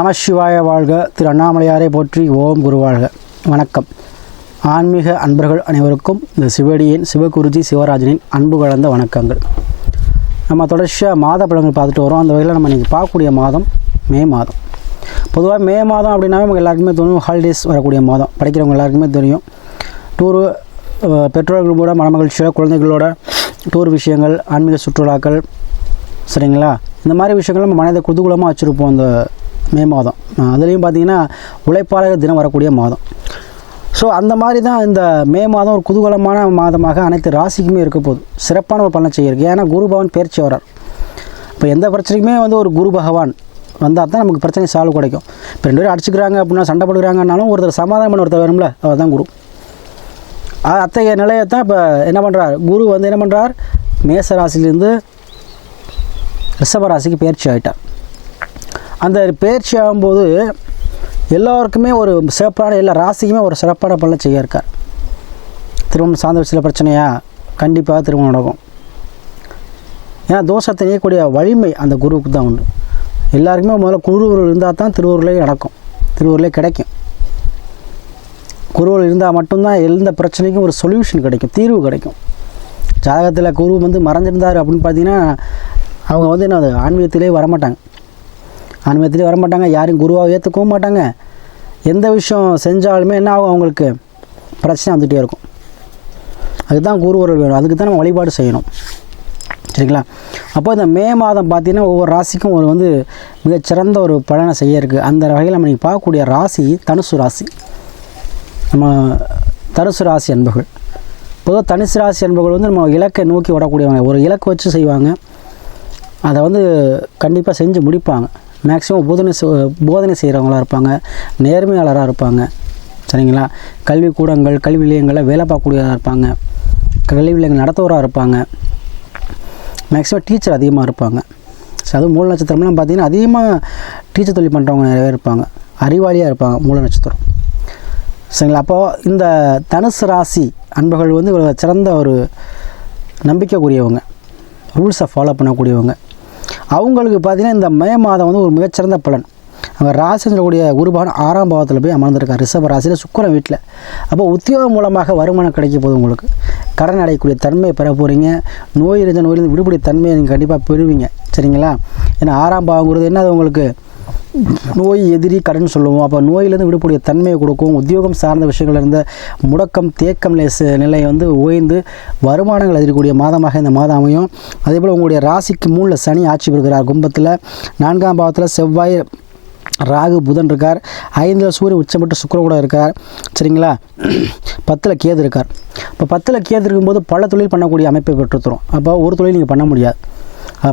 நம சிவாய வாழ்க. திரு அண்ணாமலையாரை போற்றி. ஓம் குரு வாழ்க. வணக்கம். ஆன்மீக அன்பர்கள் அனைவருக்கும் இந்த சிவடியின் சிவகுருஜி சிவராஜனின் அன்பு கலந்த வணக்கங்கள். நம்ம தொடர்ச்சியாக மாத பலன்கள் பார்த்துட்டு வரோம். அந்த வகையில் நம்ம இன்றைக்கி பார்க்கக்கூடிய மாதம் மே மாதம். பொதுவாக மே மாதம் அப்படின்னாவே நமக்கு எல்லாருக்குமே தெரியும், ஹாலிடேஸ் வரக்கூடிய மாதம். படிக்கிறவங்க எல்லாருக்குமே தெரியும். டூரு, பெற்றோர்கள் கூட மனமகிழ்ச்சியோட குழந்தைகளோட டூர் விஷயங்கள், ஆன்மீக சுற்றுலாக்கள், சரிங்களா, இந்த மாதிரி விஷயங்கள் நம்ம மனதை குதூகலமாக வச்சுருப்போம் இந்த மே மாதம். அதுலேயும் பார்த்திங்கன்னா உழைப்பாளர் தினம் வரக்கூடிய மாதம். ஸோ அந்த மாதிரி தான் இந்த மே மாதம் ஒரு குதூகலமான மாதமாக அனைத்து ராசிக்குமே இருக்க போகுது. சிறப்பான ஒரு பலனை செய்யிருக்கு. ஏன்னா குரு பகவான் பயிற்சி வரார். இப்போ எந்த பிரச்சனைக்குமே ஒரு குரு பகவான் வந்தால் தான் நமக்கு பிரச்சனை சால்வ் கிடைக்கும். இப்போ 2 பேரும் அடிச்சுக்கிறாங்க அப்படின்னா, சண்டை போடுறாங்கன்னாலும் ஒருத்தர் சமாதானம் பண்ண ஒருத்தர் வரும்ல, அவர் தான் குரு. அத்தகைய நிலையத்தான் இப்போ என்ன பண்ணுறார் குரு என்ன பண்ணுறார், மேச ராசியிலேருந்து ரிஷப ராசிக்கு பயிற்சி ஆகிட்டார். அந்த பயிற்சி ஆகும்போது எல்லோருக்குமே ஒரு சிறப்பான, எல்லா ராசிக்குமே ஒரு சிறப்பான பலனை செய்ய இருக்கார். திருமணம் சார்ந்த சில பிரச்சனையா கண்டிப்பாக திருமணம் நடக்கும். ஏன்னா தோஷத்தை நீக்கக்கூடிய வலிமை அந்த குருவுக்கு தான் உண்டு. எல்லாருக்குமே முதல்ல குருவூர் இருந்தால் தான் திருவூர்லேயே நடக்கும், திருவூர்லேயே கிடைக்கும். குருவூர் இருந்தால் மட்டும்தான் எந்த பிரச்சனைக்கும் ஒரு சொல்யூஷன் கிடைக்கும், தீர்வு கிடைக்கும். ஜாதகத்தில் குரு மறைஞ்சிருந்தார் அப்படின்னு பார்த்தீங்கன்னா அவங்க என்ன ஆன்மீகத்திலே வரமாட்டாங்க. யாரையும் குருவாக ஏற்றுக்கவும் மாட்டாங்க. எந்த விஷயம் செஞ்சாலுமே என்ன ஆகும், அவங்களுக்கு பிரச்சனை வந்துகிட்டே இருக்கும். அதுதான் குருவர்கள் வேணும். அதுக்கு தான் நம்ம வழிபாடு செய்யணும், சரிங்களா. அப்போ இந்த மே மாதம் பார்த்திங்கன்னா ஒவ்வொரு ராசிக்கும் மிகச்சிறந்த ஒரு பலனை செய்ய இருக்குது. அந்த வகையில் நம்ம இன்றைக்கி பார்க்கக்கூடிய ராசி தனுசு ராசி. நம்ம தனுசு ராசி அன்பர்கள், பொதுவாக தனுசு ராசி அன்பர்கள் நம்ம இலக்கை நோக்கி வரக்கூடியவங்க. ஒரு இலக்கு வச்சு செய்வாங்க, அதை கண்டிப்பாக செஞ்சு முடிப்பாங்க. மேக்ஸிமம் போதனை செய்கிறவங்களாக இருப்பாங்க, நேர்மையாளராக இருப்பாங்க, சரிங்களா. கல்விக்கூடங்கள், கல்வி நிலையங்களில் வேலை பார்க்கக்கூடியதாக இருப்பாங்க, கல்வி நிலையங்கள் நடத்துவராக இருப்பாங்க. மேக்ஸிமம் டீச்சர் அதிகமாக இருப்பாங்க. ஸோ அதுவும் மூல நட்சத்திரம்லாம் பார்த்திங்கன்னா அதிகமாக டீச்சர் தொழில் பண்ணுறவங்க நிறைய பேர் இருப்பாங்க, அறிவாளியாக இருப்பாங்க மூல நட்சத்திரம், சரிங்களா. அப்போது இந்த தனுசு ராசி அன்பர்கள் சிறந்த ஒரு நம்பிக்கைக்குரியவங்க, ரூல்ஸை ஃபாலோ பண்ணக்கூடியவங்க. அவங்களுக்கு பார்த்திங்கன்னா இந்த மே மாதம் ஒரு மிகச்சிறந்த பலன். அவங்க ராசின்னு சொல்லக்கூடிய குரு பகவான் 6ஆம் பாவத்தில் போய் அமர்ந்திருக்கார், ரிஷப ராசியில், சுக்கிரன் வீட்டில். அப்போ உத்தியோகம் மூலமாக வருமானம் கிடைக்க போது, உங்களுக்கு கடன் அடையக்கூடிய தன்மையை பெற போகிறீங்க. நோய் இருந்த நோயிலிருந்து விடுபடிய தன்மையை நீங்கள் கண்டிப்பாக பெறுவீங்க, சரிங்களா. ஏன்னா 6ஆம் பாவங்கிறது என்னது, உங்களுக்கு நோய் எதிரி கடன் சொல்லுவோம். அப்போ நோயிலேருந்து விடுபடிய தன்மையை கொடுக்கும். உத்தியோகம் சார்ந்த விஷயங்கள் இருந்த முடக்கம், தேக்கம் நிலை ஓய்ந்து வருமானங்கள் எதிர்க்கூடிய மாதமாக இந்த மாதம் அமையும். அதேபோல் உங்களுடைய ராசிக்கு 3ல் சனி ஆட்சி பெறுகிறார். கும்பத்தில் 4ஆம் பாவத்தில் செவ்வாய், ராகு, புதன் இருக்கார். 5ல் சூரியன் உச்சப்பட்டு சுக்கிரன் கூட இருக்கார், சரிங்களா. 10ல் கேது இருக்கார். இப்போ 10ல் கேது இருக்கும்போது பல தொழில் பண்ணக்கூடிய அமைப்பை பெற்றுத்தரும். அப்போ ஒரு தொழில் நீங்கள் பண்ண முடியாது.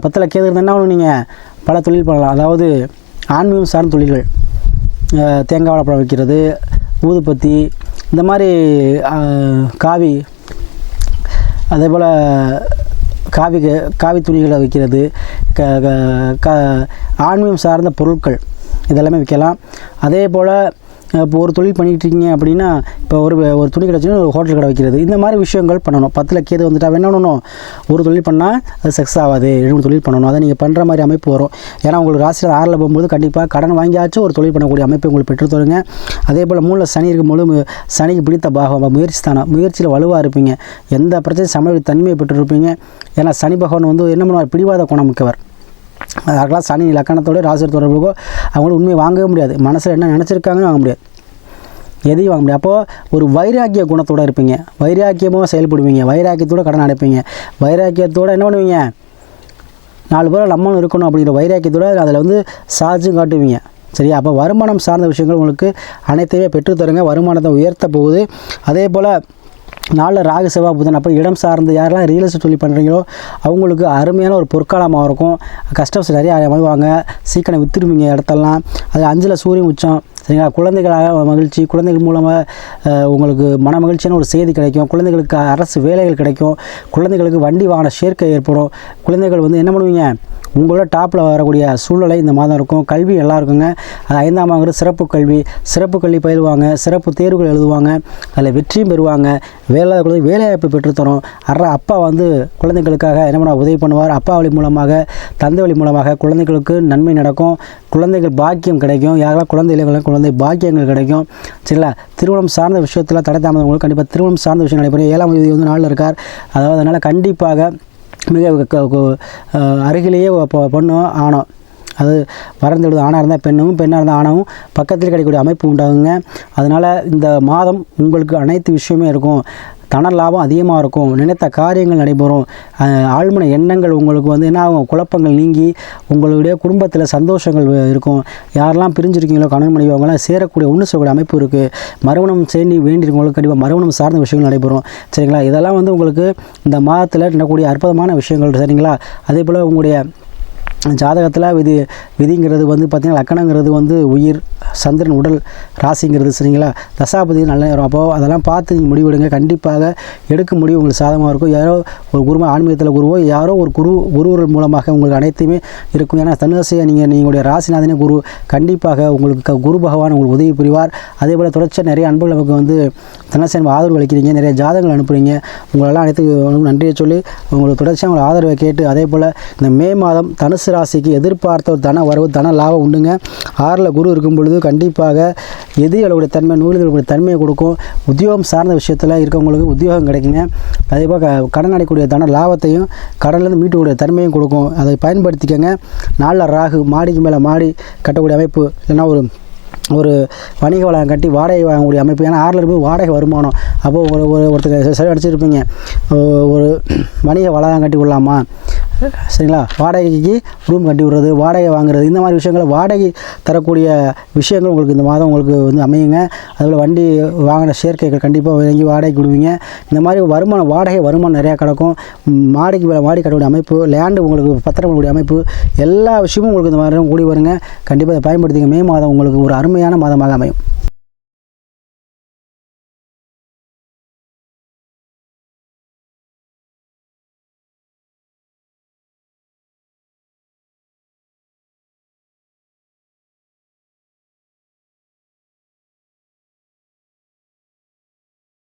10ல் கேது இருந்தால் நீங்கள் பல தொழில் பண்ணலாம். அதாவது ஆன்மீகம் சார்ந்த தொழில்கள், தேங்காய் வாழைப்பழம் வைக்கிறது, ஊதுபத்தி, இந்த மாதிரி காவி, அதே போல் காவி துணிகளை வைக்கிறது, ஆன்மீகம் சார்ந்த பொருட்கள் இதெல்லாமே விற்கலாம். அதே போல் இப்போ ஒரு தொழில் பண்ணிகிட்ருக்கீங்க அப்படின்னா, இப்போ ஒரு துணி கடை ஒரு ஹோட்டல் கடை வைக்கிறது, இந்த மாதிரி விஷயங்கள் பண்ணணும். 10ல் கேது வந்துட்டா என்ன பண்ணணும், ஒரு தொழில் பண்ணால் அது சக்ஸஸ் ஆகாது, 2 தொழில் பண்ணணும். அதை நீங்கள் பண்ணுற மாதிரி அமைப்பு வரும். ஏன்னா உங்களுக்கு ராசியில் 6ல் போகும்போது கண்டிப்பாக கடன் வாங்கியாச்சும் ஒரு தொழில் பண்ணக்கூடிய அமைப்பை உங்களுக்கு பெற்றுத்தருங்க. அதே போல் 3ல் சனி இருக்கும்போது சனிக்கு பிடித்த பாகம் முயற்சி தானம், முயற்சியில் வலுவாக இருப்பீங்க. எந்த பிரச்சனையும் சமையல் தன்மையை பெற்றிருப்பீங்க. ஏன்னா சனி பகவான் என்ன பண்ணுவார், பிடிவாத குணம் மிக்கவர். அதற்கெல்லாம் சனி லக்கணத்தோட ராசியோட தொடர்புக்கோ அவங்களும் உண்மையை வாங்கவே முடியாது. மனசில் என்ன நினச்சிருக்காங்கன்னு வாங்க முடியாது, எதையும் வாங்க முடியாது. அப்போது ஒரு வைராக்கிய குணத்தோடு இருப்பீங்க, வைராக்கியமாக செயல்படுவீங்க, வைராக்கியத்தோடு கடன் அடைப்பீங்க, வைராக்கியத்தோடு என்ன பண்ணுவீங்க, 4 பேர் நம்மளும் இருக்கணும் அப்படிங்கிற வைராக்கியத்தோடு அதில் சார்ஜும் காட்டுவீங்க, சரியா. அப்போ வருமானம் சார்ந்த விஷயங்கள் உங்களுக்கு அனைத்தையுமே பெற்றுத்தருங்க. வருமானத்தை உயர்த்த போகுது. அதே போல் 4ல் ராகு, செவ்வாய், புதன். அப்போ இடம் சார்ந்து யாரெல்லாம் ரியல் எஸ்டேட் தொழில் பண்ணுறீங்களோ அவங்களுக்கு அருமையான ஒரு பொற்காலமாக இருக்கும். கஸ்டமர்ஸ் நிறைய அமைவாங்க, சீக்கிரம் விற்றுடுவீங்க இடத்தெல்லாம். அது 5ல் சூரியன் உச்சம், சரிங்களா. குழந்தைகளாக மகிழ்ச்சி, குழந்தைகள் மூலமாக உங்களுக்கு மன மகிழ்ச்சியான ஒரு செய்தி கிடைக்கும். குழந்தைகளுக்கு அரசு வேலைகள் கிடைக்கும். குழந்தைகளுக்கு வண்டி வாகன சேர்க்கை ஏற்படும். குழந்தைகள் என்ன பண்ணுவீங்க, உங்களோட டாப்பில் வரக்கூடிய சூழ்நிலை இந்த மாதம் இருக்கும். கல்வி நல்லா இருக்குங்க. அது 5ஆம் ஆகிறது சிறப்பு கல்வி பயிலுவாங்க, சிறப்பு தேர்வுகள் எழுதுவாங்க, அதில் வெற்றியும் பெறுவாங்க. வேலைவாய்ப்பு பெற்றுத்தரும். அப்பா வந்து குழந்தைகளுக்காக என்ன பண்ண உதவி பண்ணுவார். அப்பா வழி மூலமாக, தந்தை வழி மூலமாக குழந்தைகளுக்கு நன்மை நடக்கும். குழந்தைகள் பாக்கியம் கிடைக்கும். யாரெல்லாம் குழந்தை இல்லைகளும் குழந்தை பாக்கியங்கள் கிடைக்கும். சரிங்களா? திருமணம் சார்ந்த விஷயத்தில் தடை தாமதங்களுக்கு கண்டிப்பாக திருமணம் சார்ந்த விஷயம் நடைபெறும். 7ஆம் தேதி வந்து நாளில் இருக்கார். அதாவது அதனால் கண்டிப்பாக மிக அருகிலேயே பொண்ணும் ஆணும், அது வரந்தெழுது ஆணாக இருந்தால் பெண்ணும், பெண்ணாக இருந்தால் ஆணவும் பக்கத்தில் கிடைக்கக்கூடிய அமைப்பு உண்டாகுங்க. அதனால் இந்த மாதம் உங்களுக்கு அனைத்து விஷயமே இருக்கும். தன லாபம் அதிகமாக இருக்கும். நினைத்த காரியங்கள் நடைபெறும். ஆழ்மன எண்ணங்கள் உங்களுக்கு வந்து என்ன ஆகும், குழப்பங்கள் நீங்கி உங்களுடைய குடும்பத்தில் சந்தோஷங்கள் இருக்கும். யாரெல்லாம் பிரிஞ்சிருக்கீங்களோ கணவன் மனைவி அவங்களாம் சேரக்கூடிய ஒன்று செய்யக்கூடிய அமைப்பு இருக்குது. மறுமணம் செய்தி வேண்டியிருக்கவங்களுக்கு கண்டிப்பாக மறுமணம் சார்ந்த விஷயங்கள் நடைபெறும். சரிங்களா? இதெல்லாம் வந்து உங்களுக்கு இந்த மாதத்தில் நடக்கக்கூடிய அற்புதமான விஷயங்கள். சரிங்களா? அதே போல் உங்களுடைய ஜாதகத்தில் விதிங்கிறது வந்து பார்த்திங்கன்னா லக்கணங்கிறது வந்து உயிர், சந்திரன் உடல், ராசிங்கிறது. சரிங்களா? தசாபதி நல்ல நேரம். அப்போது அதெல்லாம் பார்த்து நீங்கள் முடிவெடுங்க. கண்டிப்பாக எடுக்க முடியும், உங்களுக்கு சாதகமாக இருக்கும். யாரோ ஒரு குரு ஆன்மீகத்தில் குருவோ யாரோ ஒரு குருவர்கள் மூலமாக உங்களுக்கு அனைத்துமே இருக்கும். ஏன்னா தனுசையை நீங்களுடைய ராசிநாதனே குரு. கண்டிப்பாக உங்களுக்கு குரு பகவான் உங்களுக்கு உதவி புரிவார். அதே போல் தொடர்ச்சியாக நிறைய அன்புகள் நமக்கு வந்து தனுசை ஆதரவு அளிக்கிறீங்க, நிறைய ஜாதகங்கள் அனுப்புகிறீங்க. உங்களெல்லாம் அனைத்து நன்றியை சொல்லி உங்களுக்கு தொடர்ச்சியாக உங்களை ஆதரவை கேட்டு, அதே போல் இந்த மே மாதம் தனுசு ராசிக்கு எதிர்பார்த்த ஒரு தன வரவு, தன லாபம் உண்டுங்க. 6ல் குரு இருக்கும் பொழுது கண்டிப்பாக எதிரிகளுடைய தன்மை, நூல்களுடைய தன்மையை கொடுக்கும். உத்தியோகம் சார்ந்த விஷயத்தில் இருக்கவங்களுக்கு உத்தியோகம் கிடைக்குங்க. அதேபோல் கடன் அடையக்கூடிய தன லாபத்தையும் கடன்லேருந்து மீட்டக்கூடிய தன்மையும் கொடுக்கும். அதை பயன்படுத்திக்கங்க. 4ல் ராகு, மாடிக்கு மேலே மாடி கட்டக்கூடிய அமைப்பு, இல்லைன்னா ஒரு வணிக வளம் கட்டி வாடகை வாங்கக்கூடிய அமைப்பு. ஏன்னா 6ல் இருக்கும்போது வாடகை வருமானம். அப்போது ஒருத்தர் சரி அடிச்சிருப்பீங்க, ஒரு வணிக வளம் கட்டி விடலாமா, சரிங்களா? வாடகைக்கு ரூம் கட்டி விடுறது, வாடகை வாங்குறது, இந்த மாதிரி விஷயங்களை வாடகை தரக்கூடிய விஷயங்கள் உங்களுக்கு இந்த மாதம் உங்களுக்கு வந்து அமையுங்க. அதுபோல் வண்டி வாங்கின சேர்க்கைகள் கண்டிப்பாக வாங்கி வாடகைக்கு விடுவீங்க. இந்த மாதிரி வருமானம், வாடகை வருமானம் நிறையா கிடக்கும். மாடிக்கு மேலே மாடி கட்டக்கூடிய அமைப்பு, லேண்டு உங்களுக்கு பத்திரம் பண்ணக்கூடிய அமைப்பு, எல்லா விஷயமும் உங்களுக்கு இந்த மாதிரி கூடி வருங்க. கண்டிப்பாக அதை பயன்படுத்திங்க. மே மாதம் உங்களுக்கு ஒரு அருமையான மாதமாக அமையும்.